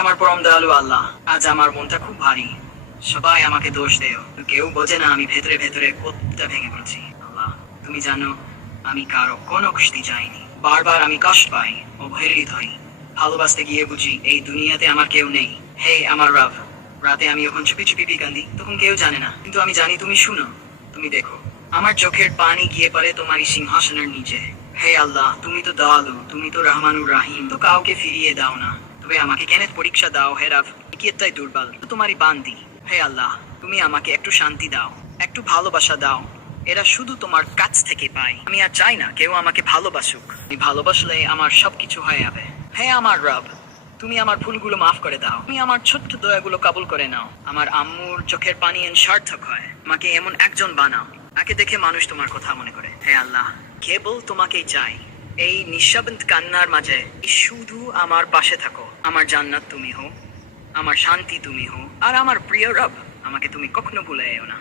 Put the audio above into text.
আমার পরম দয়ালু আল্লাহ, আজ আমার মনটা খুব ভারী। সবাই আমাকে দোষ দেয়, কেউ বোঝে না আমি ভেতরে ভেতরে কতটা ভেঙে পড়ছি। আল্লাহ, তুমি জানো আমি কারো কোনো কষ্টি চাইনি। বারবার আমি কষ্ট পাই, অবহেলিত হই। ভালোবাসতে গিয়ে বুঝি এই দুনিয়াতে আমার কেউ নেই। হে আমার রব, রাতে আমি যখন চুপি চুপি কাঁদি তখন কেউ জানে না, কিন্তু আমি জানি তুমি শুনো, তুমি দেখো। আমার চোখের পানি গিয়ে পড়ে তোমারই সিংহাসনের নিচে। হে আল্লাহ, তুমি তো দয়ালু, তুমি তো রহমানুর রাহিম, তো কাউকে ফিরিয়ে দাও না। তবে আমাকে কেন পরীক্ষা দাও হে রব? কি এটাই দুর্বল, তো তোমারই বান্দি। হে আল্লাহ, তুমি আমাকে একটু শান্তি দাও, একটু ভালোবাসা দাও। এরা শুধু তোমার কাছ থেকে পাই। আমি আর চাই না কেউ আমাকে ভালোবাসুক। তুমি ভালোবাসলে আমার সবকিছু হয়ে যাবে। হে আমার রব, তুমি আমার ভুলগুলো মাফ করে দাও, তুমি আমার ছোট্ট দয়াগুলো কবুল করে নাও। আমার আম্মুর চোখের পানি এন সার্থক হয়। আমাকে এমন একজন বানাও, তাকে দেখে মানুষ তোমার কথা মনে করে। হে আল্লাহ, কেবল তোমাকেই চাই। এই নিঃশব্দ কান্নার মাঝে শুধু আমার পাশে থাকো। আমার জান্নাত তুমি হও, আমার শান্তি তুমি হও, আর আমার প্রিয় রব, আমাকে তুমি কখনো ভুলে এও না।